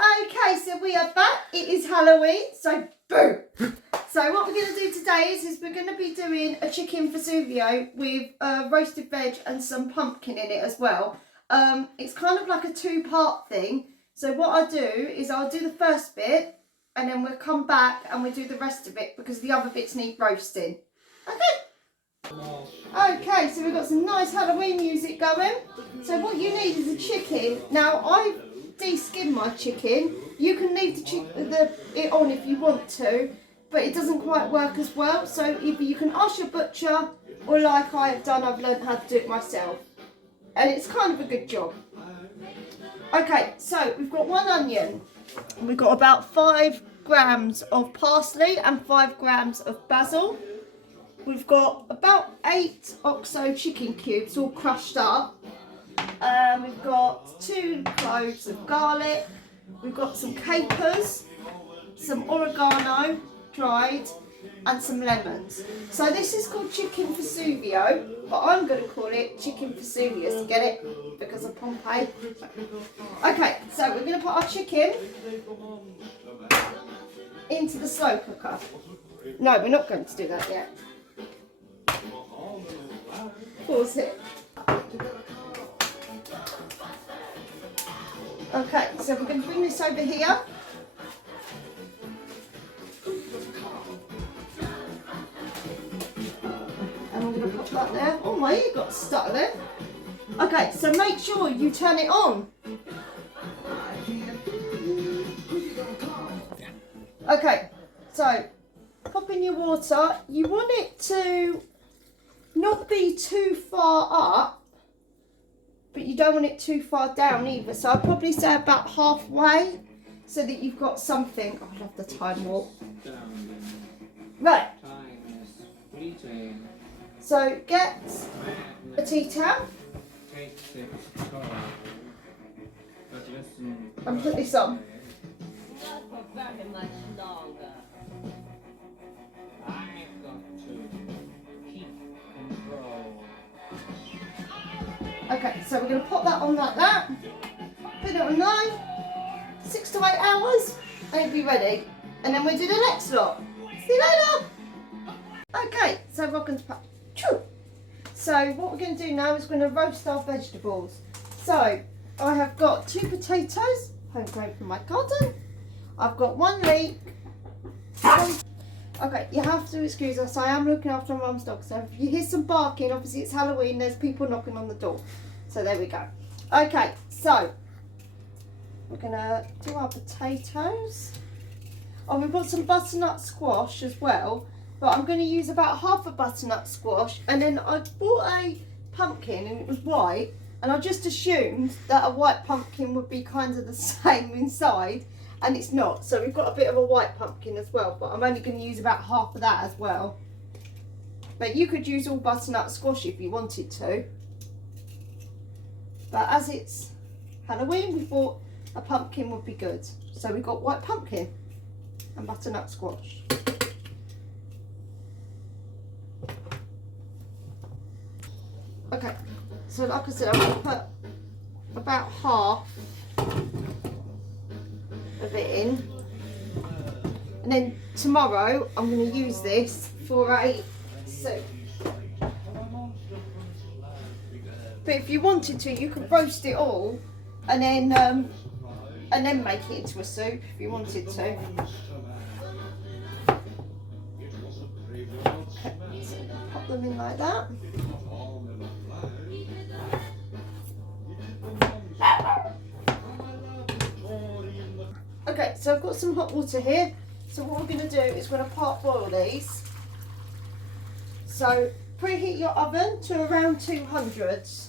Okay, so we are back. It is Halloween, so boom. So what we're going to do today is we're going to be doing a chicken vesuvio with roasted veg and some pumpkin in it as well. It's kind of like a two-part thing. So what I do is I'll do the first bit and then we'll come back and we'll do the rest of it because the other bits need roasting. Okay? Okay, so we've got some nice Halloween music going. So what you need is a chicken. Now I've de-skinned my chicken. You can leave it on if you want to, but it doesn't quite work as well. So either you can ask your butcher, or like I have done, I've learned how to do it myself. And it's kind of a good job. Okay, so we've got 1 onion. We've got about 5 grams of parsley and 5 grams of basil. We've got about 8 OXO chicken cubes all crushed up. We've got 2 cloves of garlic. We've got some capers, some oregano dried, and some lemons. So this is called chicken vesuvio, but I'm going to call it chicken Vesuvius. Get it? Because of Pompeii. Okay, so we're going to put our chicken into the slow cooker. No, we're not going to do that yet. Pause it. Okay, so we're going to bring this over here. And I'm going to pop that there. Oh my ear got stuck there. Okay, so make sure you turn it on. Okay, so pop in your water. You want it to not be too far up, but you don't want it too far down either. So I'd probably say about halfway so that you've got something. Oh, I love the time warp. Right. So get a tea towel and put this on. Okay, so we're going to pop that on like that, put it on 9, 6 to 8 hours, and it'll be ready. And then we'll do the next lot. See you later. Okay, so welcome to pack. So what we're going to do now is we're going to roast our vegetables. So I have got 2 potatoes, homegrown from my garden. I've got 1 leek. Okay, you have to excuse us. I am looking after my mum's dog. So if you hear some barking, obviously it's Halloween. There's people knocking on the door. So there we go. Okay, so we're going to do our potatoes. Oh, we've got some butternut squash as well. But I'm going to use about half a butternut squash. And then I bought a pumpkin and it was white. And I just assumed that a white pumpkin would be kind of the same inside. And it's not. So we've got a bit of a white pumpkin as well. But I'm only going to use about half of that as well. But you could use all butternut squash if you wanted to. But as it's Halloween, we thought a pumpkin would be good. So we've got white pumpkin and butternut squash. Okay, so like I said, I'm going to put about half of it in. And then tomorrow I'm going to use this for a soup. But if you wanted to, you could roast it all and then make it into a soup if you wanted to. Okay, so pop them in like that. Okay, so I've got some hot water here. So what we're going to do is we're going to part boil these. So preheat your oven to around 200s.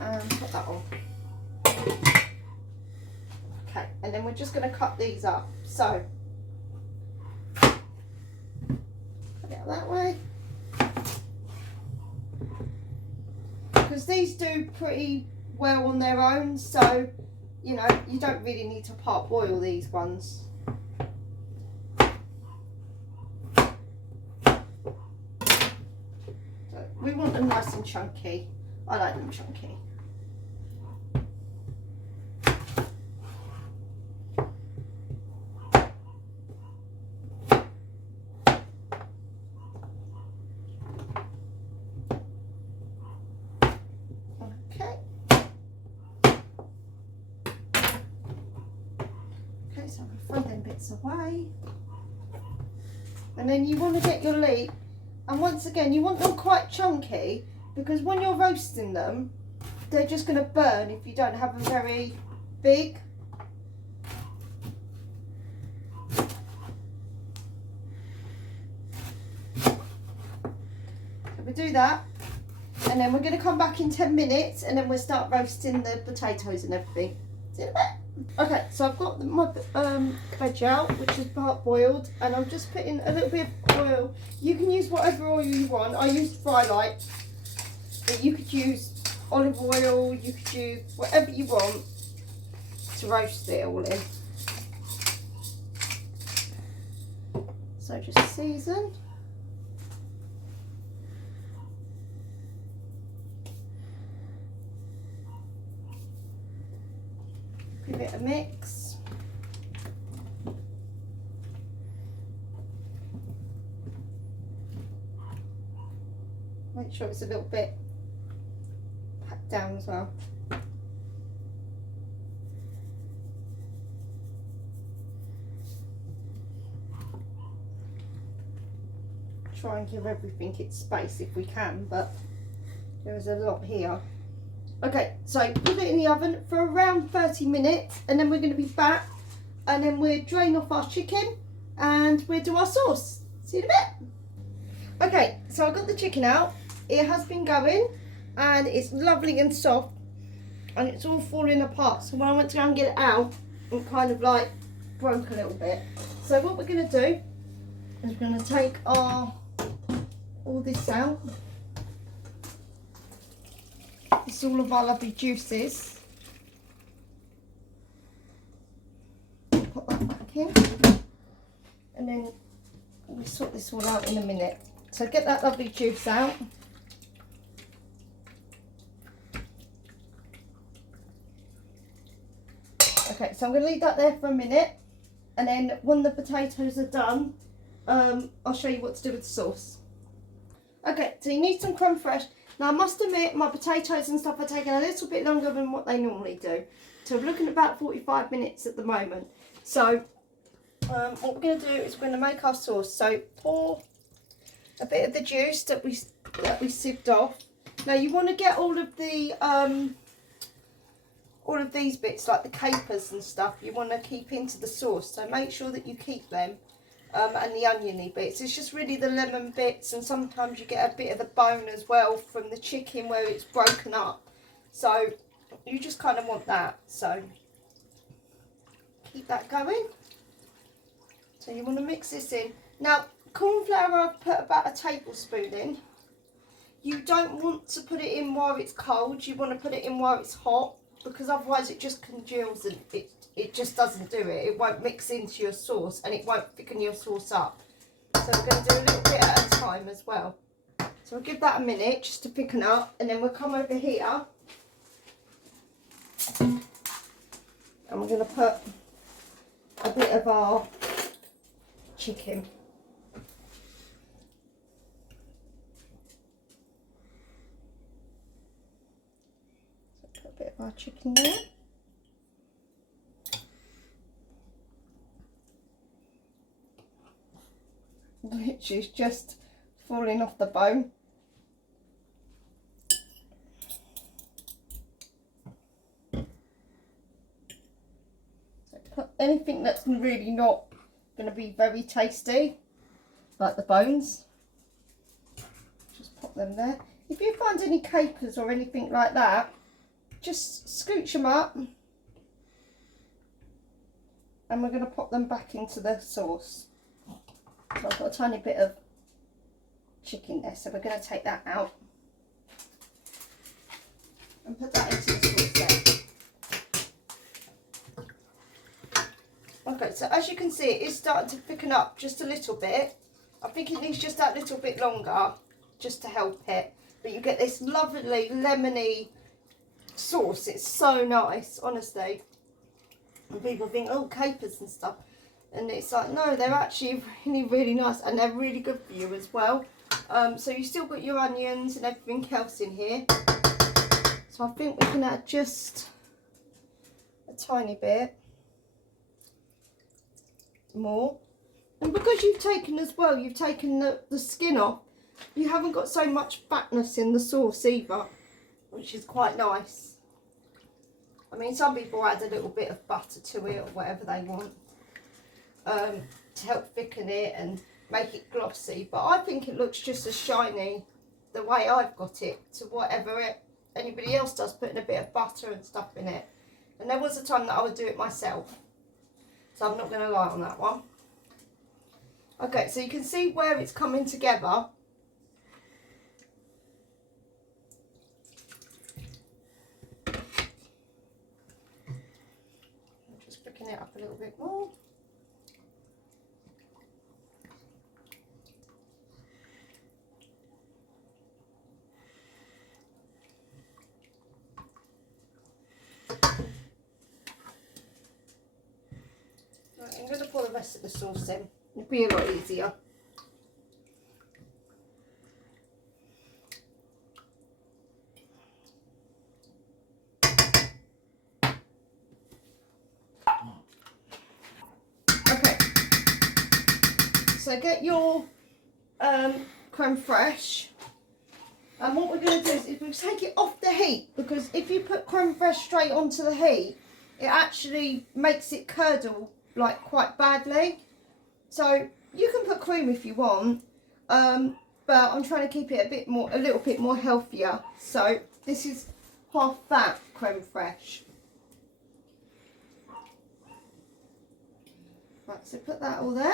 And put that on. Okay, and then we're just going to cut these up. So put it out that way. Because these do pretty well on their own, so you know you don't really need to part boil these ones. So we want them nice and chunky. I like them chunky. throw them bits away. And then you want to get your leek, and once again you want them quite chunky, because when you're roasting them they're just going to burn if you don't have them very big. So we do that, and then we're going to come back in 10 minutes and then we'll start roasting the potatoes and everything. See you in a bit. Okay, so I've got my veg out, which is part boiled, and I'm just putting a little bit of oil. You can use whatever oil you want. I used Fry Light, but you could use olive oil, you could use whatever you want to roast it all in. So just season. Give it a mix. Make sure it's a little bit packed down as well. Try and give everything its space if we can, but there is a lot here. Okay, so put it in the oven for around 30 minutes, and then we're going to be back, and then we'll drain off our chicken and we'll do our sauce. See you in a bit. Okay, so I got the chicken out. It has been going and it's lovely and soft, and it's all falling apart. So when I went to go and get it out, it kind of like broke a little bit. So what we're going to do is we're going to take all this out. This is all of our lovely juices. Put that back in, and then we'll sort this all out in a minute. So get that lovely juice out. Okay, so I'm going to leave that there for a minute, and then when the potatoes are done, I'll show you what to do with the sauce. Okay, so you need some creme fraiche. Now I must admit my potatoes and stuff are taking a little bit longer than what they normally do. So we're looking at about 45 minutes at the moment. So what we're going to do is we're going to make our sauce. So pour a bit of the juice that we sieved off. Now you want to get all of these bits, like the capers and stuff, you want to keep into the sauce. So make sure that you keep them. And the oniony bits. It's just really the lemon bits, and sometimes you get a bit of the bone as well from the chicken where it's broken up. So you just kind of want that. So keep that going. So you want to mix this in. Now corn flour I've put about a tablespoon in. You don't want to put it in while it's cold. You want to put it in while it's hot, because otherwise it just congeals and it just doesn't do it. It won't mix into your sauce and it won't thicken your sauce up. So we're going to do a little bit at a time as well. So we'll give that a minute just to thicken up, and then we'll come over here and we're going to put a bit of our chicken. So put a bit of our chicken there. Which is just falling off the bone. So put anything that's really not going to be very tasty, like the bones, just pop them there. If you find any capers or anything like that, just scooch them up, and we're going to pop them back into the sauce. So I've got a tiny bit of chicken there, so we're going to take that out and put that into the sauce there. Okay, so as you can see, it is starting to thicken up just a little bit. I think it needs just that little bit longer just to help it. But you get this lovely lemony sauce. It's so nice, honestly. And people think, oh, capers and stuff. And it's like, no, they're actually really, really nice, and they're really good for you as well. So you still got your onions and everything else in here. So I think we can add just a tiny bit. more. And because you've taken as well, you've taken the skin off, you haven't got so much fatness in the sauce either, which is quite nice. I mean, some people add a little bit of butter to it or whatever they want to help thicken it and make it glossy, but I think it looks just as shiny the way I've got it to whatever anybody else does, putting a bit of butter and stuff in it. And there was a time that I would do it myself, so I'm not going to lie on that one. Okay, so you can see where it's coming together. Just picking it up a little bit more. Right, I'm going to pour the rest of the sauce in. It'll be a lot easier. Okay, so get your creme fraiche, and what we're going to do is we'll take it off the heat, because if you put creme fraiche straight onto the heat, it actually makes it curdle like quite badly. So you can put cream if you want, but I'm trying to keep it a little bit more healthier. So this is half that creme fraiche. Right, so put that all there,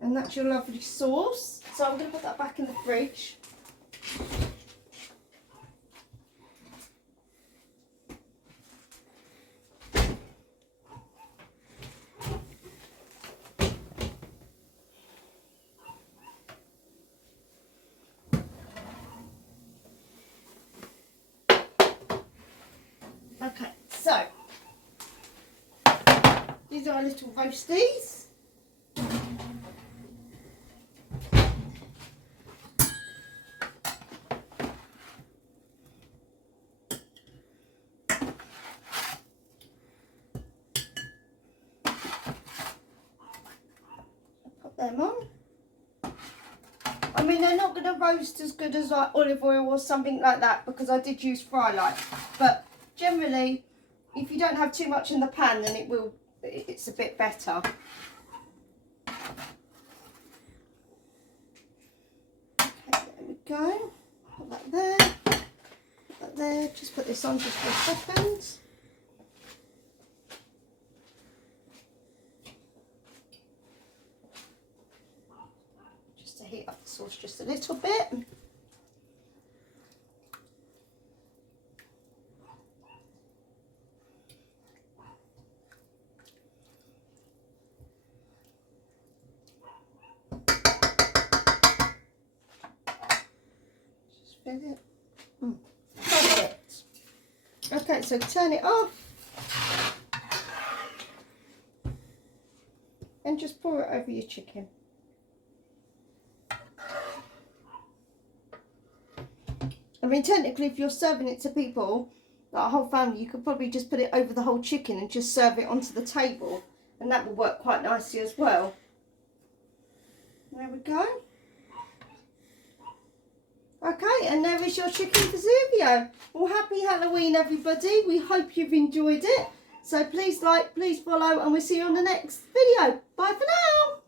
and that's your lovely sauce. So I'm going to put that back in the fridge. Okay, so these are our little roasties. Put them on. I mean, they're not going to roast as good as like olive oil or something like that, because I did use fry light, but generally if you don't have too much in the pan, then it's a bit better. Okay, there we go. Put that there. Put that there. Just put this on just for a second. Just to heat up the sauce just a little bit. It. Perfect. Okay, so turn it off and just pour it over your chicken. I mean, technically, if you're serving it to people, like a whole family, you could probably just put it over the whole chicken and just serve it onto the table, and that will work quite nicely as well. There we go. Okay, and there is your chicken vesuvio. Well, happy Halloween, everybody. We hope you've enjoyed it. So please like, please follow, and we'll see you on the next video. Bye for now.